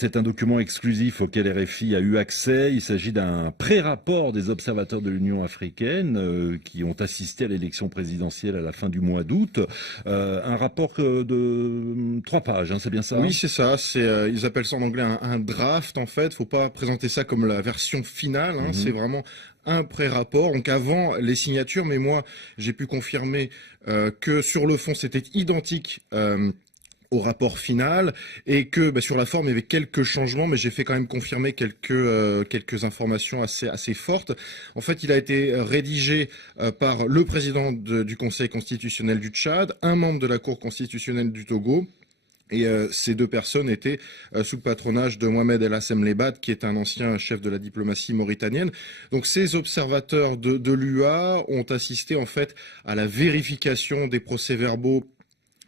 C'est un document exclusif auquel RFI a eu accès. Il s'agit d'un pré-rapport des observateurs de l'Union africaine qui ont assisté à l'élection présidentielle à la fin du mois d'août. Un rapport de 3 pages, hein, c'est bien ça? Oui, c'est ça. Ils appellent ça en anglais un draft, en fait. Faut pas présenter ça comme la version finale. C'est vraiment un pré-rapport. Donc avant les signatures, mais moi, j'ai pu confirmer que sur le fond, c'était identique au rapport final et que sur la forme il y avait quelques changements, mais j'ai fait quand même confirmer quelques informations assez fortes. En fait, il a été rédigé par le président du Conseil constitutionnel du Tchad, un membre de la Cour constitutionnelle du Togo. Et ces 2 personnes étaient sous le patronage de Mohamed El Hassem Lebad, qui est un ancien chef de la diplomatie mauritanienne. Donc ces observateurs de l'UA ont assisté en fait à la vérification des procès-verbaux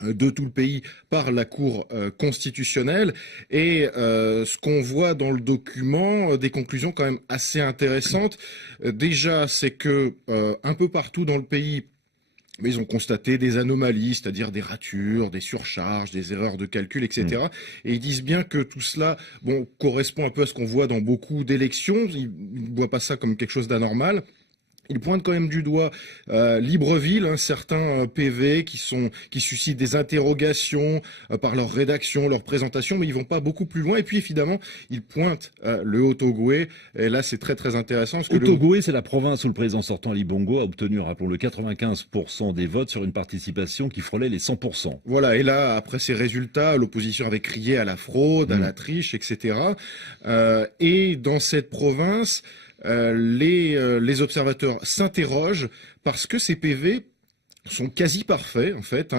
de tout le pays par la Cour constitutionnelle. Et ce qu'on voit dans le document, des conclusions quand même assez intéressantes. Déjà, c'est que un peu partout dans le pays, mais ils ont constaté des anomalies, c'est-à-dire des ratures, des surcharges, des erreurs de calcul, etc. Et ils disent bien que tout cela correspond un peu à ce qu'on voit dans beaucoup d'élections. Ils ne voient pas ça comme quelque chose d'anormal. Ils pointent quand même du doigt Libreville, certains PV qui suscitent des interrogations par leur rédaction, leur présentation, mais ils vont pas beaucoup plus loin. Et puis évidemment, ils pointent le Haut-Ogooué. Et là, c'est très très intéressant. Haut-Ogooué, c'est la province où le président sortant Ali Bongo a obtenu, rappelons-le, 95% des votes sur une participation qui frôlait les 100%. Voilà. Et là, après ces résultats, l'opposition avait crié à la fraude, à la triche, etc. Et dans cette province, les observateurs s'interrogent parce que ces PV sont quasi parfaits, en fait.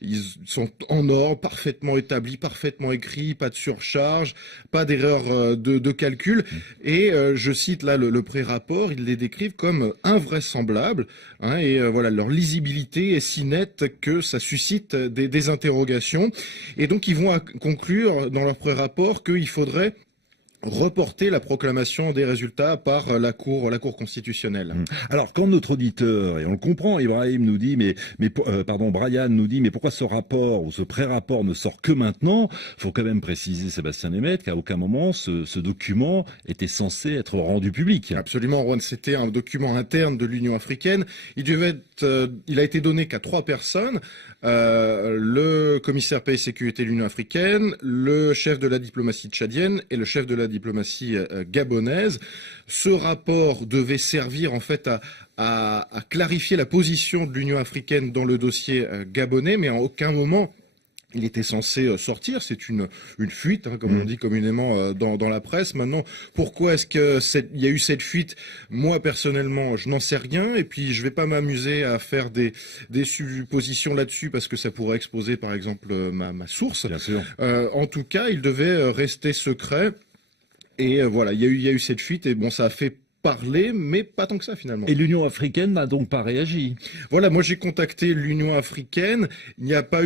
Ils sont en ordre, parfaitement établis, parfaitement écrits, pas de surcharge, pas d'erreur de calcul. Et je cite là le pré-rapport, ils les décrivent comme invraisemblables. Et voilà, leur lisibilité est si nette que ça suscite des interrogations. Et donc ils vont conclure dans leur pré-rapport qu'il faudrait reporter la proclamation des résultats par la Cour constitutionnelle. Alors, quand notre auditeur, et on le comprend, Ibrahim nous dit, Brian nous dit, mais pourquoi ce rapport ou ce pré-rapport ne sort que maintenant? Faut quand même préciser, Sébastien Nemeth, qu'à aucun moment ce document était censé être rendu public. Absolument, Juan. C'était un document interne de l'Union africaine. Il a été donné qu'à 3 personnes. Le commissaire paix et sécurité de l'Union africaine, le chef de la diplomatie tchadienne et le chef de la diplomatie gabonaise. Ce rapport devait servir en fait à clarifier la position de l'Union africaine dans le dossier gabonais, mais en aucun moment il était censé sortir. C'est une fuite, comme on dit communément dans la presse. Maintenant, pourquoi est-ce que il y a eu cette fuite? Moi, personnellement, je n'en sais rien. Et puis, je vais pas m'amuser à faire des suppositions là-dessus parce que ça pourrait exposer, par exemple, ma source. Bien sûr. En tout cas, il devait rester secret. Et voilà, il y a eu cette fuite. Et bon, ça a fait parler, mais pas tant que ça finalement. Et l'Union africaine n'a donc pas réagi. Voilà, moi j'ai contacté l'Union africaine, elle n'a pas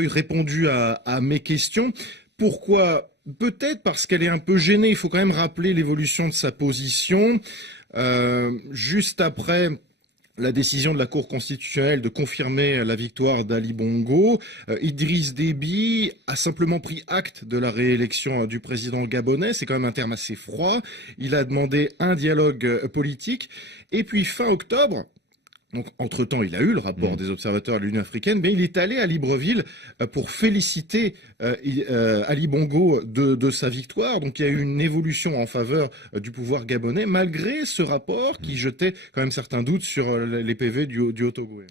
répondu à mes questions. Pourquoi? Peut-être parce qu'elle est un peu gênée. Il faut quand même rappeler l'évolution de sa position. Juste après la décision de la Cour constitutionnelle de confirmer la victoire d'Ali Bongo, Idriss Déby a simplement pris acte de la réélection du président gabonais. C'est quand même un terme assez froid. Il a demandé un dialogue politique. Et puis fin octobre, donc entre-temps, il a eu le rapport des observateurs de l'Union africaine, mais il est allé à Libreville pour féliciter Ali Bongo de sa victoire. Donc il y a eu une évolution en faveur du pouvoir gabonais, malgré ce rapport qui jetait quand même certains doutes sur les PV du Haut-Ogooué.